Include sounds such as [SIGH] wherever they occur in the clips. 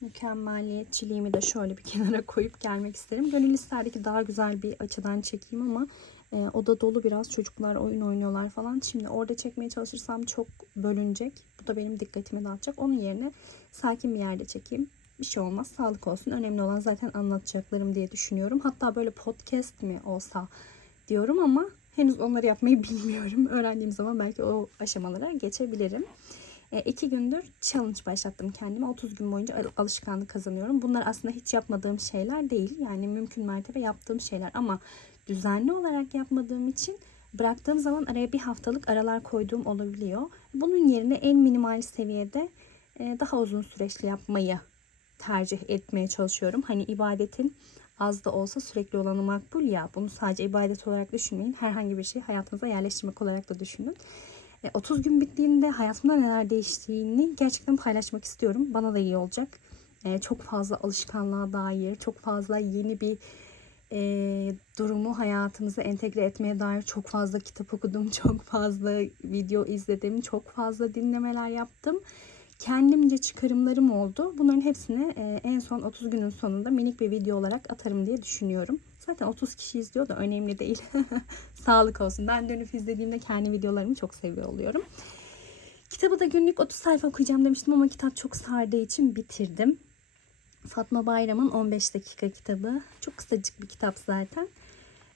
Mükemmeliyetçiliğimi de şöyle bir [LAUGHS] kenara koyup gelmek isterim. Gönül isterdi ki daha güzel bir açıdan çekeyim ama e, oda dolu biraz çocuklar oyun oynuyorlar falan. Şimdi orada çekmeye çalışırsam çok bölünecek. Bu da benim dikkatimi dağıtacak. Onun yerine sakin bir yerde çekeyim. Bir şey olmaz. Sağlık olsun. Önemli olan zaten anlatacaklarım diye düşünüyorum. Hatta böyle podcast mi olsa diyorum ama henüz onları yapmayı [LAUGHS] bilmiyorum. Öğrendiğim zaman belki o aşamalara geçebilirim. E, iki gündür challenge başlattım kendime. 30 gün boyunca al- alışkanlık kazanıyorum. Bunlar aslında hiç yapmadığım şeyler değil. Yani mümkün mertebe yaptığım şeyler ama düzenli olarak yapmadığım için bıraktığım zaman araya bir haftalık aralar koyduğum olabiliyor. Bunun yerine en minimal seviyede e, daha uzun süreçli yapmayı tercih etmeye çalışıyorum. Hani ibadetin az da olsa sürekli olanı makbul ya. Bunu sadece ibadet olarak düşünmeyin. Herhangi bir şeyi hayatınıza yerleştirmek olarak da düşünün. E, 30 gün bittiğinde hayatımda neler değiştiğini gerçekten paylaşmak istiyorum. Bana da iyi olacak. E, çok fazla alışkanlığa dair, çok fazla yeni bir e, durumu hayatımıza entegre etmeye dair çok fazla kitap okudum, [LAUGHS] çok fazla video izledim, çok fazla dinlemeler yaptım. Kendimce çıkarımlarım oldu. Bunların hepsini e, en son 30 günün sonunda minik bir video olarak atarım diye düşünüyorum. Zaten 30 kişi izliyor da önemli değil. [LAUGHS] Sağlık olsun. Ben dönüp izlediğimde kendi videolarımı çok seviyor oluyorum. Kitabı da günlük 30 sayfa okuyacağım demiştim ama kitap çok sardığı için bitirdim. Fatma Bayram'ın 15 dakika kitabı. Çok kısacık bir kitap zaten.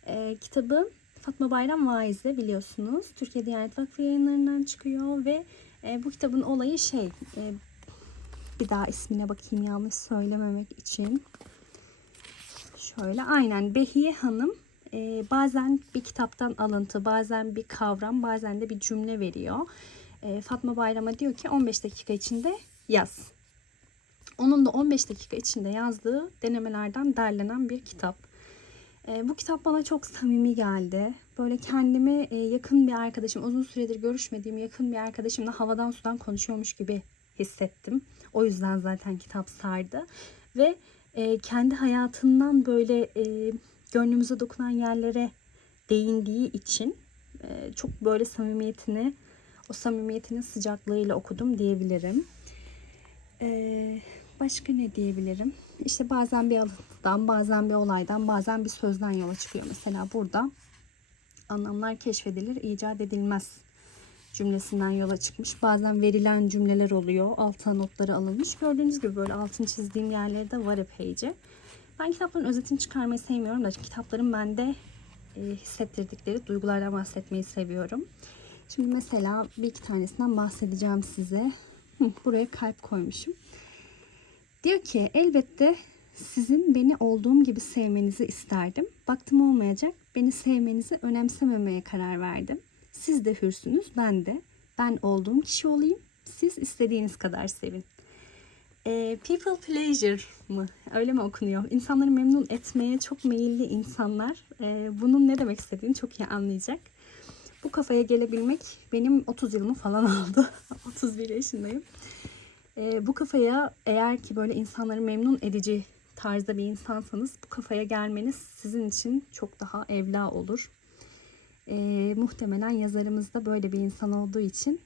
Ee, kitabı Fatma Bayram Vaiz'de biliyorsunuz. Türkiye Diyanet Vakfı yayınlarından çıkıyor ve e, bu kitabın olayı şey e, bir daha ismine bakayım yanlış söylememek için. Şöyle aynen Behiye Hanım e, bazen bir kitaptan alıntı, bazen bir kavram, bazen de bir cümle veriyor. E, Fatma Bayram'a diyor ki 15 dakika içinde yaz. Onun da 15 dakika içinde yazdığı denemelerden derlenen bir kitap. E, bu kitap bana çok samimi geldi. Böyle kendimi e, yakın bir arkadaşım, uzun süredir görüşmediğim yakın bir arkadaşımla havadan sudan konuşuyormuş gibi hissettim. O yüzden zaten kitap sardı. Ve e, kendi hayatından böyle e, gönlümüze dokunan yerlere değindiği için e, çok böyle samimiyetini, o samimiyetinin sıcaklığıyla okudum diyebilirim. Ee, başka ne diyebilirim? İşte bazen bir alıntıdan, bazen bir olaydan, bazen bir sözden yola çıkıyor. Mesela burada anlamlar keşfedilir, icat edilmez cümlesinden yola çıkmış. Bazen verilen cümleler oluyor. Alta notları alınmış. Gördüğünüz gibi böyle altın çizdiğim yerleri de var epeyce. Ben kitapların özetini çıkarmayı sevmiyorum da kitapların bende e, hissettirdikleri duygulardan bahsetmeyi seviyorum. Şimdi mesela bir iki tanesinden bahsedeceğim size. Hı, buraya kalp koymuşum. Diyor ki elbette sizin beni olduğum gibi sevmenizi isterdim. Baktım olmayacak. Beni sevmenizi önemsememeye karar verdim. Siz de hürsünüz, ben de. Ben olduğum kişi olayım. Siz istediğiniz kadar sevin. E, people pleasure mı? Öyle mi okunuyor? İnsanları memnun etmeye çok meyilli insanlar. e, bunun ne demek istediğini çok iyi anlayacak. Bu kafaya gelebilmek benim 30 yılımı falan [LAUGHS] aldı. 31 yaşındayım. E, bu kafaya eğer ki böyle insanları memnun edici tarzda bir insansanız bu kafaya gelmeniz sizin için çok daha evla olur. E, muhtemelen yazarımız da böyle bir insan olduğu için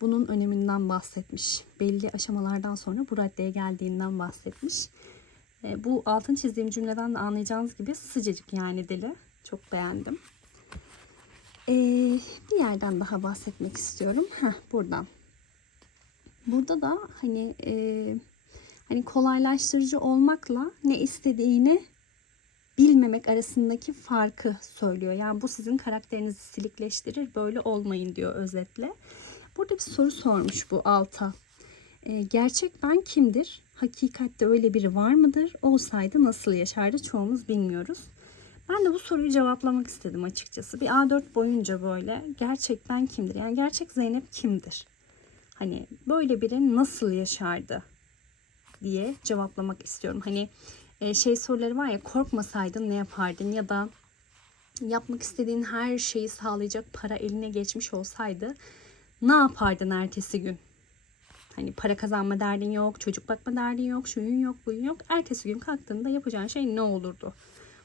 bunun öneminden bahsetmiş. Belli aşamalardan sonra bu raddeye geldiğinden bahsetmiş. E, bu altın çizdiğim cümleden de anlayacağınız gibi sıcacık yani dili. Çok beğendim. E, bir yerden daha bahsetmek istiyorum. Heh, buradan. Burada da hani e, hani kolaylaştırıcı olmakla ne istediğini bilmemek arasındaki farkı söylüyor. Yani bu sizin karakterinizi silikleştirir. Böyle olmayın diyor özetle. Burada bir soru sormuş bu alta. E, gerçek ben kimdir? Hakikatte öyle biri var mıdır? Olsaydı nasıl yaşardı? Çoğumuz bilmiyoruz. Ben de bu soruyu cevaplamak istedim açıkçası. Bir A4 boyunca böyle gerçek ben kimdir? Yani gerçek Zeynep kimdir? Hani böyle biri nasıl yaşardı diye cevaplamak istiyorum. Hani e, şey soruları var ya korkmasaydın ne yapardın ya da yapmak istediğin her şeyi sağlayacak para eline geçmiş olsaydı ne yapardın ertesi gün? Hani para kazanma derdin yok, çocuk bakma derdin yok, şuyun yok, buyun yok. Ertesi gün kalktığında yapacağın şey ne olurdu?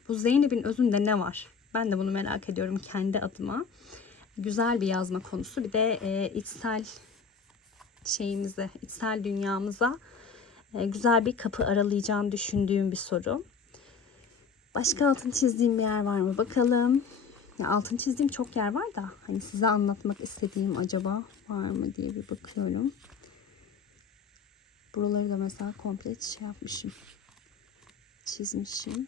Bu Zeynep'in özünde ne var? Ben de bunu merak ediyorum kendi adıma. Güzel bir yazma konusu. Bir de e, içsel şeyimize, içsel dünyamıza güzel bir kapı aralayacağını düşündüğüm bir soru. Başka altın çizdiğim bir yer var mı bakalım. Ya altın çizdiğim çok yer var da hani size anlatmak istediğim acaba var mı diye bir bakıyorum. Buraları da mesela komple şey yapmışım. Çizmişim.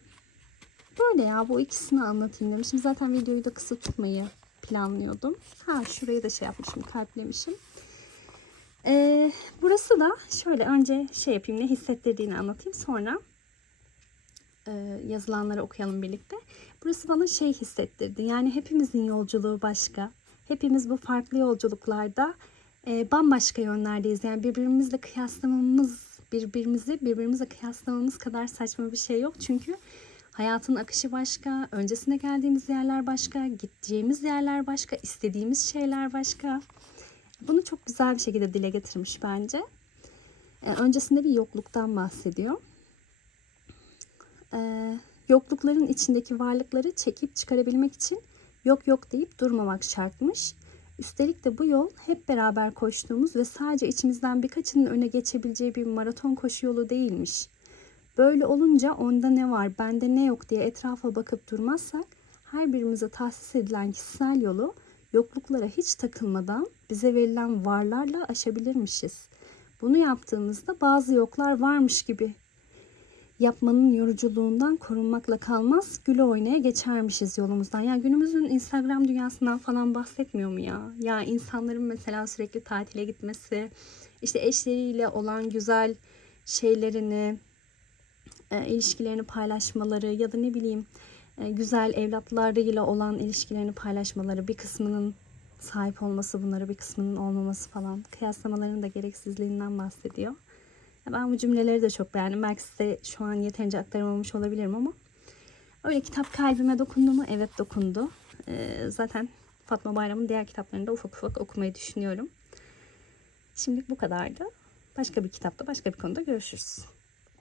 Böyle ya bu ikisini anlatayım demişim. Zaten videoyu da kısa tutmayı planlıyordum. Ha şurayı da şey yapmışım kalplemişim. Burası da şöyle önce şey yapayım ne hissettirdiğini anlatayım sonra e, yazılanları okuyalım birlikte. Burası bana şey hissettirdi. Yani hepimizin yolculuğu başka. Hepimiz bu farklı yolculuklarda e, bambaşka yönlerdeyiz. Yani birbirimizle kıyaslamamız, birbirimizi birbirimizle kıyaslamamız kadar saçma bir şey yok. Çünkü hayatın akışı başka, öncesine geldiğimiz yerler başka, gideceğimiz yerler başka, istediğimiz şeyler başka. Bunu çok güzel bir şekilde dile getirmiş bence. E, öncesinde bir yokluktan bahsediyor. Ee, yoklukların içindeki varlıkları çekip çıkarabilmek için yok yok deyip durmamak şartmış. Üstelik de bu yol hep beraber koştuğumuz ve sadece içimizden birkaçının öne geçebileceği bir maraton koşu yolu değilmiş. Böyle olunca onda ne var, bende ne yok diye etrafa bakıp durmazsak her birimize tahsis edilen kişisel yolu yokluklara hiç takılmadan bize verilen varlarla aşabilirmişiz. Bunu yaptığımızda bazı yoklar varmış gibi yapmanın yoruculuğundan korunmakla kalmaz, güle oynaya geçermişiz yolumuzdan. Ya günümüzün Instagram dünyasından falan bahsetmiyor mu ya? Ya insanların mesela sürekli tatile gitmesi, işte eşleriyle olan güzel şeylerini, e, ilişkilerini paylaşmaları ya da ne bileyim güzel evlatlarıyla olan ilişkilerini paylaşmaları, bir kısmının sahip olması bunlara, bir kısmının olmaması falan, kıyaslamaların da gereksizliğinden bahsediyor. Ben bu cümleleri de çok beğendim. Belki size şu an yeterince aktaramamış olabilirim ama öyle kitap kalbime dokundu mu? Evet dokundu. Ee, zaten Fatma Bayram'ın diğer kitaplarını da ufak ufak okumayı düşünüyorum. Şimdilik bu kadardı. Başka bir kitapta, başka bir konuda görüşürüz.